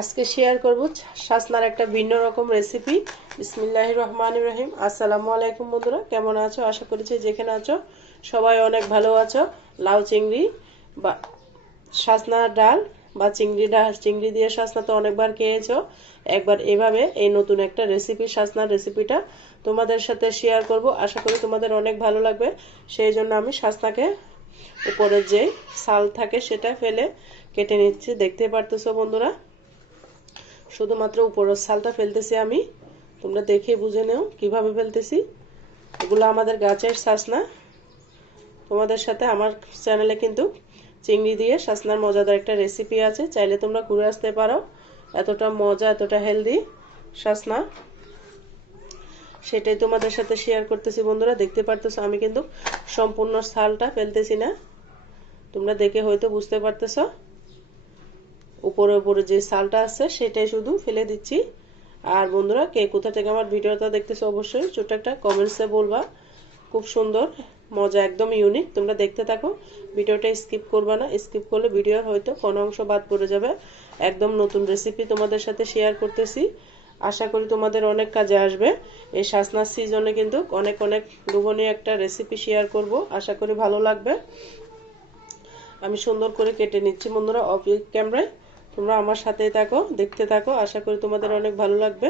আজকে শেয়ার করব শাসনার একটা ভিন্ন রকম রেসিপি। বিসমিল্লাহির রহমানির রহিম। আসসালামু আলাইকুম বন্ধুরা, কেমন আছো? আশা করছি যেখানে আছো সবাই অনেক ভালো আছো। লাউ চিংড়ি বা শাসনার ডাল বা চিংড়ি দিয়ে শাসনা তো অনেকবার খেয়েছো। একবার এভাবে এই নতুন একটা রেসিপি শাসনার রেসিপিটা তোমাদের সাথে শেয়ার করব। আশা করি তোমাদের অনেক ভালো লাগবে। সেই জন্য আমি শাসনাকে উপরের যে ছাল থাকে সেটা ফেলে কেটে নিচ্ছি। দেখতে পারতেছো বন্ধুরা, শুধুমাত্র উপরের ছালটা ফেলতেছি আমি। তোমরা দেখে বুঝে নাও কিভাবে ফেলতেছি। এগুলো আমাদের গাছের শাসনা। তোমাদের সাথে আমার চ্যানেলে কিন্তু চিংড়ি দিয়ে শাসনার মজাদার একটা রেসিপি আছে, চাইলে তোমরা ঘুরে আসতে পারো। এতটা মজা, এতটা হেলদি শাসনা, সেটাই তোমাদের সাথে শেয়ার করতেছি বন্ধুরা। দেখতে পারতেছো আমি কিন্তু সম্পূর্ণ ছালটা ফেলতেছি না, তোমরা দেখে হয়তো বুঝতে পারতেছো। উপরে উপরে যে ছালটা আছে সেটাই শুধু ফেলে দিচ্ছি। আর বন্ধুরা, কে কোথা থেকে আমার ভিডিওটা দেখতেছো অবশ্যই ছোট একটা কমেন্টসে বলবা। খুব সুন্দর, মজা, একদম ইউনিক। তোমরা দেখতে থাকো, ভিডিওটা স্কিপ করবা না। স্কিপ করলে ভিডিওর হয়তো কোনো অংশ বাদ পড়ে যাবে। একদম নতুন রেসিপি তোমাদের সাথে শেয়ার করতেছি, আশা করি তোমাদের অনেক কাজে আসবে। এই শাসনার সিজনে কিন্তু অনেক অনেক লোভনীয় একটা রেসিপি শেয়ার করব, আশা করি ভালো লাগবে। আমি সুন্দর করে কেটে নিচ্ছি বন্ধুরা অফ ক্যামেরায়। তোমরা আমার সাথেই থাকো, দেখতে থাকো, আশা করি তোমাদের অনেক ভালো লাগবে।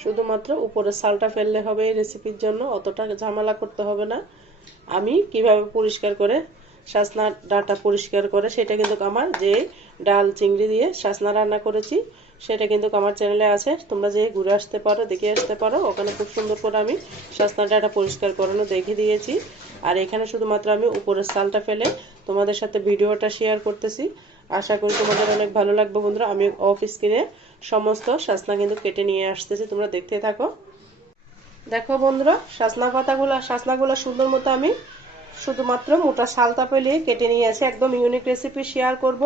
শুধুমাত্র উপরের ছালটা ফেললে হবে এই রেসিপির জন্য, অতটা ঝামেলা করতে হবে না। আমি কিভাবে পরিষ্কার করে শাসনা ডাটা পরিষ্কার করে সেটা কিন্তু আমার যে ডাল চিংড়ি দিয়ে শাসনা রান্না করেছি সেটা কিন্তু আমার চ্যানেলে আছে, তোমরা যে ঘুরে আসতে পারো, দেখে আসতে পারো। ওখানে খুব সুন্দর করে আমি শাসনা ডাটা পরিষ্কার করানো দেখিয়ে দিয়েছি। আর এখানে শুধুমাত্র আমি উপরের ছালটা ফেলে তোমাদের সাথে ভিডিওটা শেয়ার করতেছি, আশা করি তোমাদের অনেক ভালো লাগবে বন্ধুরা। আমি অফ স্ক্রিনে সমস্ত শাসনা কিন্তু কেটে নিয়ে আসতেছি, তোমরা দেখতে থাকো। দেখো বন্ধুরা, শাসনাগুলো সুন্দর মতো আমি শুধুমাত্র মোটা ছালটা ফেলিয়ে কেটে নিয়েছি। একদম ইউনিক রেসিপি শেয়ার করব।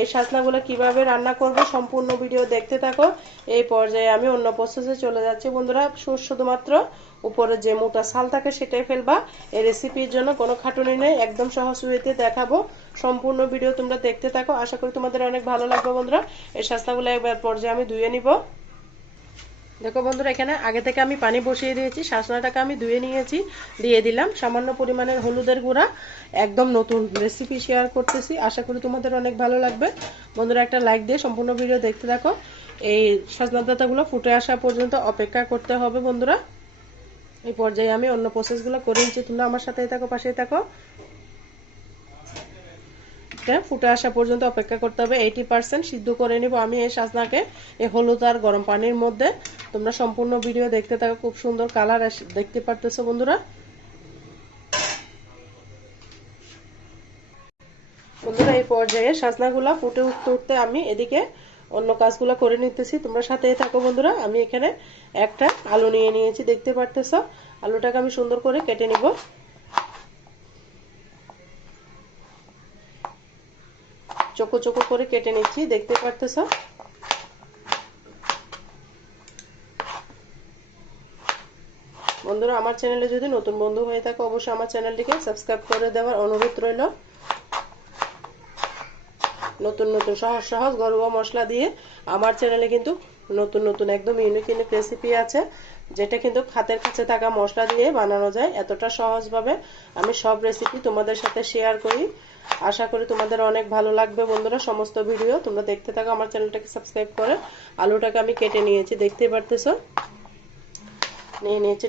এই শাসনাগুলো কিভাবে রান্না করব সম্পূর্ণ ভিডিও দেখতে থাকো। এই পর্যায়ে আমি অন্য প্রসেসে চলে যাচ্ছি বন্ধুরা। শুধুমাত্র উপরে যে মোটা ছাল থাকে সেটাই ফেলবা। এই রেসিপির জন্য কোনো খাটুনি নেই, একদম সহজ ওয়েতে দেখাবো। সম্পূর্ণ ভিডিও তোমরা দেখতে থাকো, আশা করি তোমাদের অনেক ভালো লাগবে বন্ধুরা। এই শাসনাগুলো একবার পর্যায়ে আমি ধুয়ে নিব। দেখো বন্ধুরা, এখানে আগে থেকে আমি পানি বসিয়ে দিয়েছি। শাসনাটাকে আমি ধুয়ে নিয়েছি, দিয়ে দিলাম সামান্য পরিমাণের হলুদের গুঁড়া। একদম নতুন রেসিপি শেয়ার করতেছি, আশা করি তোমাদের অনেক ভালো লাগবে বন্ধুরা। একটা লাইক দিয়ে সম্পূর্ণ ভিডিও দেখতে থাকো। এই সজনা পাতাগুলো ফুটে আসা পর্যন্ত অপেক্ষা করতে হবে বন্ধুরা। এই পর্যায়ে আমি অন্য প্রসেসগুলো করে নিচ্ছি, তোমরা আমার সাথেই থাকো, পাশেই থাকো। ফুটে আসা পর্যন্ত অপেক্ষা করতে হবে। 80% সিদ্ধ করে নিব আমি এই শাসনাকে এই হলুদ আর গরম পানির মধ্যে। তোমরা সম্পূর্ণ ভিডিও দেখতে থাকো, খুব সুন্দর কালার দেখতে পারতেছো বন্ধুরা। বন্ধুরা, এই পর্যায়ে শাসনাগুলা ফুটে উঠতে উঠতে আমি এদিকে অন্য কাজগুলো করে নিতেছি, তোমরা সাথেই থাকো বন্ধুরা। আমি এখানে একটা আলু নিয়ে নিয়েছি, দেখতে পারতেছো। আলুটাকে আমি সুন্দর করে কেটে নিব। চোখো চোখো করে কেটে নিচ্ছি, দেখতে পারতেছো। বন্ধুরা, আমার চ্যানেলে যদি নতুন বন্ধু হয়ে থাকে অবশ্যই আমার চ্যানেলটিকে সাবস্ক্রাইব করে দেওয়ার অনুরোধ রইল। নতুন নতুন সহজ সহজ ঘরোয়া মশলা দিয়ে আমার চ্যানেলে কিন্তু নতুন নতুন একদম ইউনিক ইউনিক রেসিপি আছে, যেটা কিন্তু হাতের কাছে থাকা মশলা দিয়ে বানানো যায় এতটা সহজভাবে। আমি সব রেসিপি তোমাদের সাথে শেয়ার করি, আশা করি তোমাদের অনেক ভালো লাগবে বন্ধুরা। সমস্ত ভিডিও তোমরা দেখতে থাকো, আমার চ্যানেলটাকে সাবস্ক্রাইব করে। আলুটাকে আমি কেটে নিয়েছি, দেখতে পারতেছো। নিয়ে নিয়েছি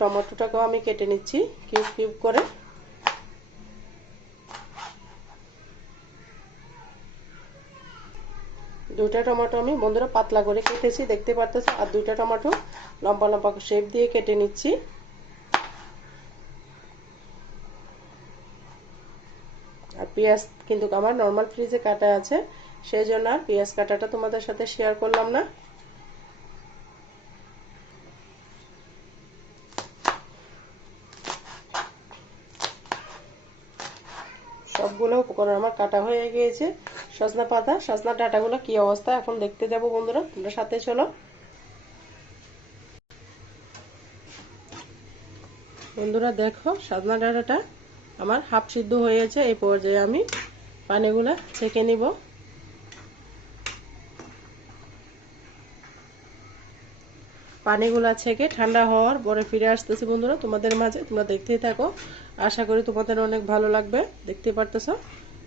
টমেটোটাকেও আমি কেটে নিচ্ছি কিউব কিউব করে। দুইটা টমেটো আমি বন্ধুরা পাতলা করে কেটেছি, দেখতে পারতেছো। আর দুইটা টমেটো লম্বা লম্বা শেপ দিয়ে কেটে নিচ্ছি। আর পেঁয়াজ কিন্তু আমার নর্মাল ফ্রিজে কাটা আছে, সেই জন্য আর পেঁয়াজ কাটাটা তোমাদের সাথে শেয়ার করলাম না। সবগুলো সবগুলো উপকরণ আমার কাটা হয়ে গিয়েছে। সজনা পাতা, সজনা ডাঁটাগুলো কি অবস্থা এখন দেখতে যাবো বন্ধুরা, তোমরা সাথে চলো। বন্ধুরা দেখো, সজনা ডাঁটাটা আমার হাফ সিদ্ধ হয়েছে। এই পর্যায়ে আমি পানিগুলা ছেঁকে নিব। পানিগুলা ছেঁকে ঠান্ডা হওয়ার পরে ফিরে আসতেছি বন্ধুরা তোমাদের মাঝে, তোমরা দেখতেই থাকো। আশা করি তোমাদের অনেক ভালো লাগবে। দেখতে পারতেছো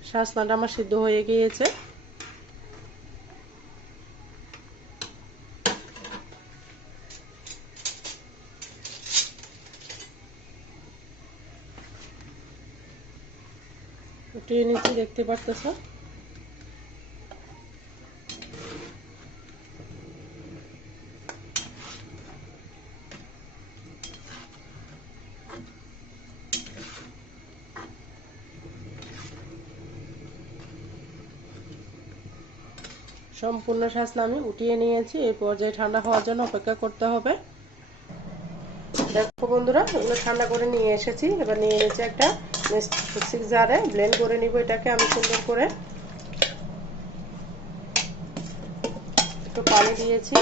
সজনাটা আমার সিদ্ধ হয়ে গিয়েছে। উঠিয়ে নিচ্ছি, দেখতে পারতেছো। সম্পূর্ণ সজনা আমি উঠিয়ে নিয়েছি। এই পর্যায়ে ঠান্ডা হওয়ার জন্য অপেক্ষা করতে হবে। দেখো বন্ধুরা, এগুলো ঠান্ডা করে নিয়ে এসেছি। এবার নিয়ে নিয়েছি একটা মিক্সিং জারে, ব্লেন্ড করে নিব এটাকে আমি সুন্দর করে। একটু পানি দিয়েছি,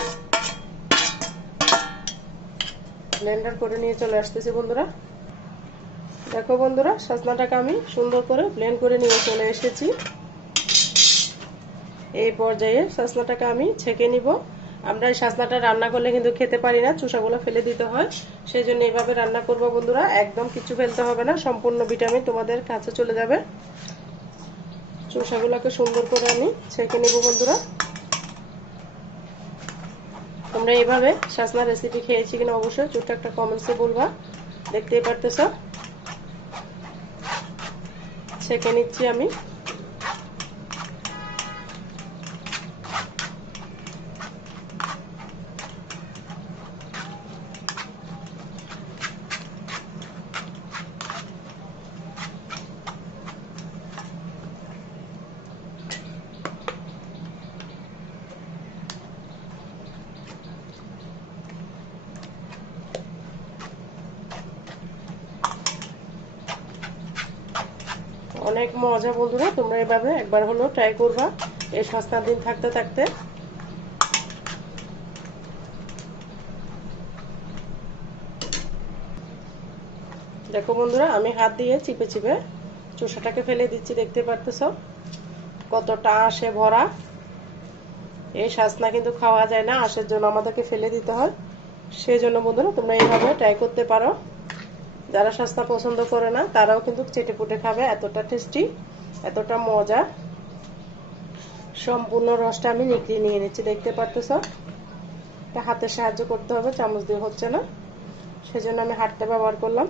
ব্লেন্ডার করে নিয়ে চলে আসতেছি বন্ধুরা। দেখো বন্ধুরা, সজনাটাকে আমি সুন্দর করে ব্লেন্ড করে নিয়ে চলে এসেছি। এই পর্যায়ে সজনাটাকে আমি ছেঁকে নিব। আমরা এই সজনাটা রান্না করলে কিন্তু খেতে পারি না, চোষাগুলো ফেলে দিতে হয়। সেই জন্য এইভাবে রান্না করবো বন্ধুরা, একদম কিছু ফেলতে হবে না, সম্পূর্ণ ভিটামিন তোমাদের কাছে চলে যাবে। চোষাগুলোকে সুন্দর করে আমি ছেঁকে নিব বন্ধুরা। তোমরা এইভাবে সজনা রেসিপি খেয়েছি কিনা অবশ্যই ছোট্ট একটা কমেন্টসে বলবা। দেখতেই পারতেছো ছেঁকে নিচ্ছি আমি। অনেক মজা বন্ধুরা, তোমরা এভাবে একবার হলেও ট্রাই করবা এই সজনার দিন থাকতে থাকতে। দেখো বন্ধুরা, আমি হাত দিয়ে চিপে চিপে চোষাটাকে ফেলে দিচ্ছি। দেখতে পারতেছো কতটা আঁশে ভরা। এই সজনা কিন্তু খাওয়া যায় না, আঁশের জন্য আমাদেরকে ফেলে দিতে হয়। সেই জন্য বন্ধুরা তোমরা এইভাবে ট্রাই করতে পারো। যারা সজনা পছন্দ করে না তারাও কিন্তু চেটে পুটে খাবে, এতটা টেস্টি, এতটা মজা। সম্পূর্ণ রসটা আমি নিগড়িয়ে নিয়ে নিচ্ছি। দেখতে পারতেছো হাতের সাহায্য করতে হবে, চামচ দিয়ে হচ্ছে না, সেজন্য আমি হাতটা ব্যবহার করলাম।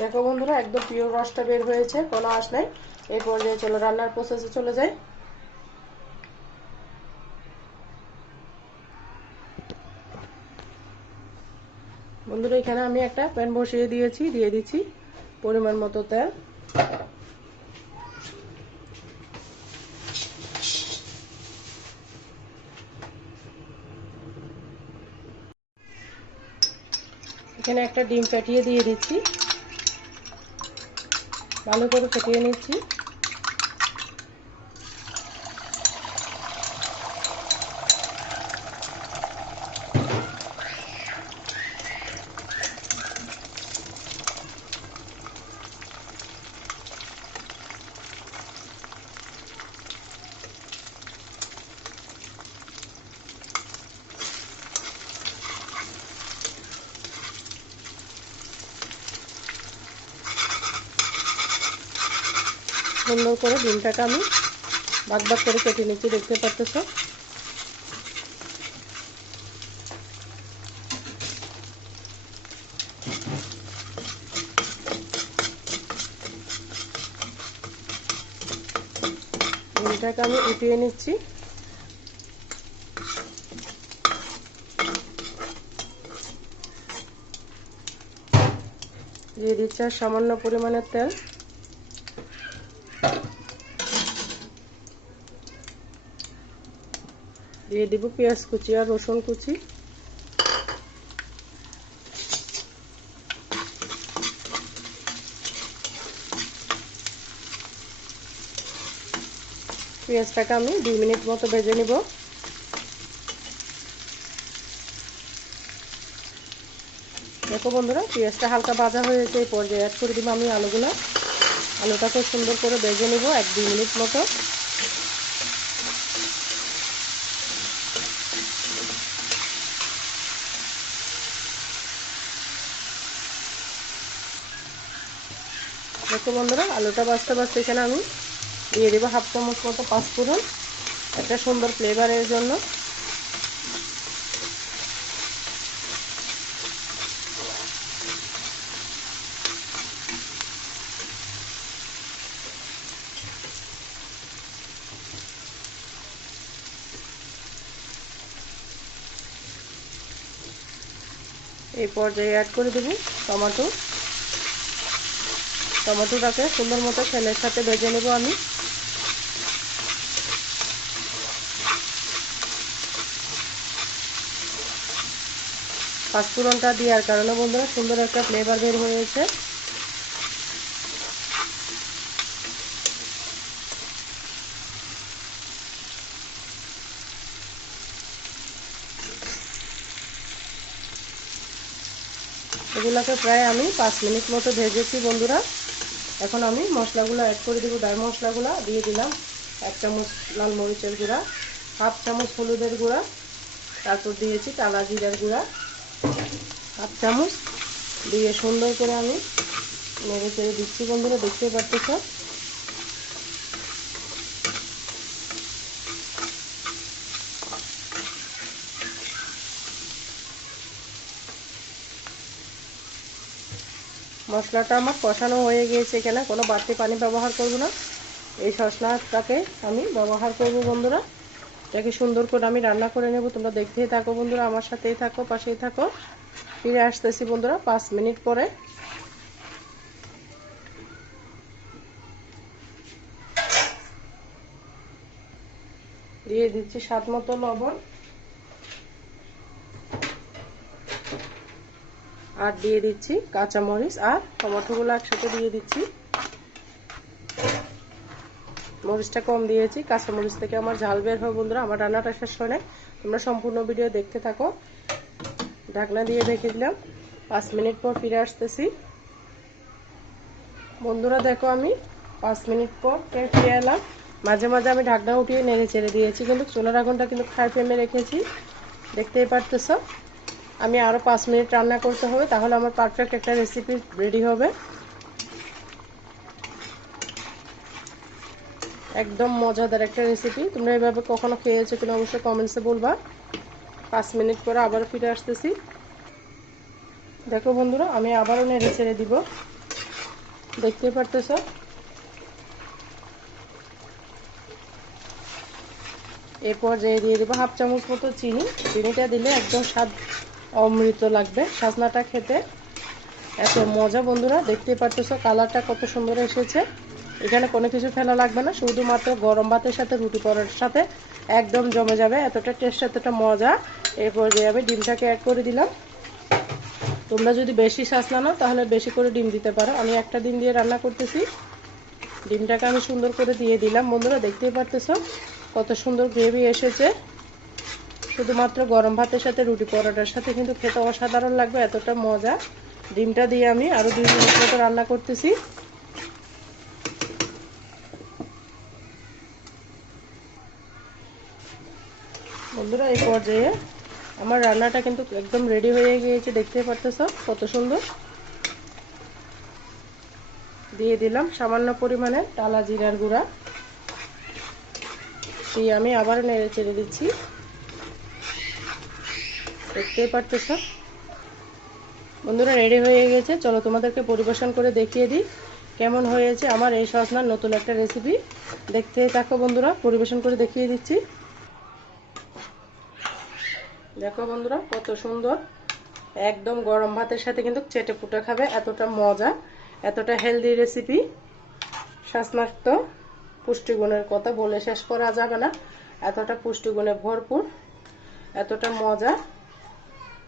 দেখো বন্ধুরা, একদম পিওর রসটা বের হয়েছে, কোনো আঁশ নাই। এই পর্যায়ে চলো রান্নার প্রসেসে চলে যাই। বন্ধুরা, এখানে আমি একটা প্যান বসিয়ে দিয়েছি, দিয়ে দিচ্ছি পরিমাণ মতো তেল। এখানে একটা ডিম ফেটিয়ে দিয়ে দিচ্ছি, ভালো করে ফেটিয়ে নিচ্ছি। সুন্দর করে ডিমটাকে আমি ভাগ ভাগ করে কেটে নিচ্ছি। দেখতে পারতেছো ডিমটাকে আমি উঠিয়ে নিচ্ছি। দিয়ে দিচ্ছি সামান্য পরিমাণের তেল। দিয়ে দিব পেঁয়াজ কুচি আর রসুন কুচি। পেঁয়াজটাকে আমি 2 মিনিট মতো ভেজে নিব। দেখো বন্ধুরা, পেঁয়াজটা হালকা ভাজা হয়েছে। এই পর্যায়ে অ্যাড করে দিব আমি আলুগুলো। আলুটাকে সুন্দর করে ভেজে নিব 1-2 মিনিট মতো। দেখো বন্ধুরা, আলুটা ভাজতে ভাজতে এখানে আমি দিয়ে দেবো 1/2 চামচ মতো পাঁচফোড়ন, একটা সুন্দর ফ্লেভারের জন্য। এই পর্যায়ে অ্যাড করে দেব টমেটো। টমেটোটাকে সুন্দর মতো তেলের সাথে ভেজে নেব আমি। পাঁচফোড়নটা দেওয়ার কারণে বন্ধুরা সুন্দর একটা ফ্লেভার বের হয়েছে। এগুলোকে প্রায় আমি 5 মিনিট মতো ভেজেছি বন্ধুরা। এখন আমি মশলাগুলো অ্যাড করে দেবো। ড্রাই মশলাগুলো দিয়ে দিলাম 1 চামচ লাল মরিচের গুঁড়া, 1/2 চামচ হলুদের গুঁড়া, তারপর দিয়েছি কালা জিরার গুঁড়া 1/2 চামচ দিয়ে সুন্দর করে আমি নেড়ে চেড়ে দিচ্ছি বন্ধুরা, দেখতে পাচ্ছ। মশলাটা আমার কষানো হয়ে গিয়েছে। এখানে কোনো বাড়তি পানি ব্যবহার করব না। এই সসনাটাকে আমি ব্যবহার করব বন্ধুরা। এটাকে সুন্দর করে আমি রান্না করে নেব। তোমরা দেখতেই থাকো বন্ধুরা, আমার সাথেই থাকো, পাশেই থাকো। ফিরে আসতেছি বন্ধুরা 5 মিনিট পরে। দিয়ে দিচ্ছি স্বাদ মতো লবণ, আর দিয়ে দিচ্ছি কাঁচামরিচ আর টমেটোগুলো একসাথে দিয়ে দিচ্ছি। মরিচটা কম দিয়েছি, কাঁচামরিচ থেকে আমার ঝাল বের হয় বন্ধুরা। আমার রান্নাটা শেষ হয় না, তোমরা সম্পূর্ণ ভিডিও দেখতে থাকো। ঢাকনা দিয়ে রেখে দিলাম। 5 মিনিট পর ফিরে আসতেছি বন্ধুরা। দেখো আমি 5 মিনিট পর ফিরে এলাম। মাঝে মাঝে আমি ঢাকনা উঠিয়ে নেড়ে চেড়ে দিয়েছি, কিন্তু চুলার আগুনটা কিন্তু হাই ফ্লেমে রেখেছি, দেখতেই পারতেছ। আমি আরও 5 মিনিট রান্না করতে হবে, তাহলে আমার পারফেক্ট একটা রেসিপি রেডি হবে। একদম মজাদার একটা রেসিপি। তোমরা এভাবে কখনো খেয়েছো কিনা অবশ্যই কমেন্টসে বলবা। 5 মিনিট পরে আবার ফিরে আসতেছি। দেখো বন্ধুরা, আমি আবারও নেড়ে ছেড়ে দিব, দেখতে পারতেছ। এরপর দিয়ে দেবো 1/2 চামচ মতো চিনি। চিনিটা দিলে একদম স্বাদ অমৃত লাগবে সাজনাটা খেতে, এত মজা বন্ধুরা। দেখতেই পারতেছো কালারটা কত সুন্দর এসেছে। এখানে কোনো কিছু ফেলা লাগবে না, শুধুমাত্র গরম ভাতের সাথে রুটি পরোটার সাথে একদম জমে যাবে, এতটা টেস্ট, এতটা মজা। এরপর আমি ডিমটাকে অ্যাড করে দিলাম। তোমরা যদি বেশি সাজনা নাও তাহলে বেশি করে ডিম দিতে পারো। আমি একটা ডিম দিয়ে রান্না করতেছি। ডিমটাকে আমি সুন্দর করে দিয়ে দিলাম বন্ধুরা, দেখতেই পারতেছো কত সুন্দর গ্রেভি এসেছে। শুধুমাত্র গরম ভাতের সাথে রুটি পরোটার সাথে কিন্তু খেতে অসাধারণ লাগবে, এতটা মজা। ডিমটা দিয়ে আমি আরো 2 মিনিট মতো রান্না করতেছি বন্ধুরা। এই পর্যায়ে আমার রান্নাটা কিন্তু একদম রেডি হয়ে গিয়েছে, দেখতে পারতেছো কত সুন্দর। দিয়ে দিলাম সামান্য পরিমাণে টালা জিরার গুঁড়া, দিয়ে আমি আবার নেড়ে চেড়ে দিচ্ছি, দেখতেই পারতেছো বন্ধুরা। রেডি হয়ে গেছে, চলো তোমাদেরকে পরিবেশন করে দেখিয়ে দিই কেমন হয়েছে আমার এই সসনার নতুন একটা রেসিপি। দেখতেই থাকো বন্ধুরা, পরিবেশন করে দেখিয়ে দিচ্ছি। দেখো বন্ধুরা কত সুন্দর, একদম গরম ভাতের সাথে কিন্তু চেটে পুটে খাবে, এতটা মজা, এতটা হেলদি রেসিপি। স্বাস্থ্যনাক্ত পুষ্টিগুণের কথা বলে শেষ করা যাবে না, এতটা পুষ্টিগুণে ভরপুর, এতটা মজা।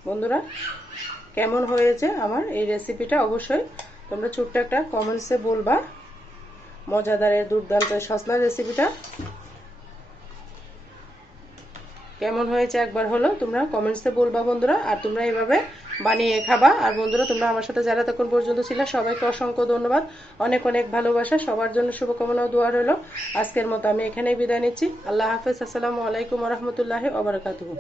বন্ধুরা কেমন হয়েছে আমার এই রেসিপিটা অবশ্যই তোমরা ছোট্ট একটা কমেন্টসে বলবা। মজাদারের দুর্দান্ত সসনা রেসিপিটা কেমন হয়েছে একবার হলো তোমরা কমেন্টসে বলবা বন্ধুরা। আর তোমরা এইভাবে বানিয়ে খাবা। আর বন্ধুরা তোমরা আমার সাথে যারা তখন পর্যন্ত ছিল সবাইকে অসংখ্য ধন্যবাদ, অনেক অনেক ভালোবাসা, সবার জন্য শুভকামনা ও দোয়া রইল। আজকের মতো আমি এখানেই বিদায় নিচ্ছি। আল্লাহ হাফেজ। আসসালামু আলাইকুম ওয়া রাহমাতুল্লাহি ওয়া বারাকাতুহু।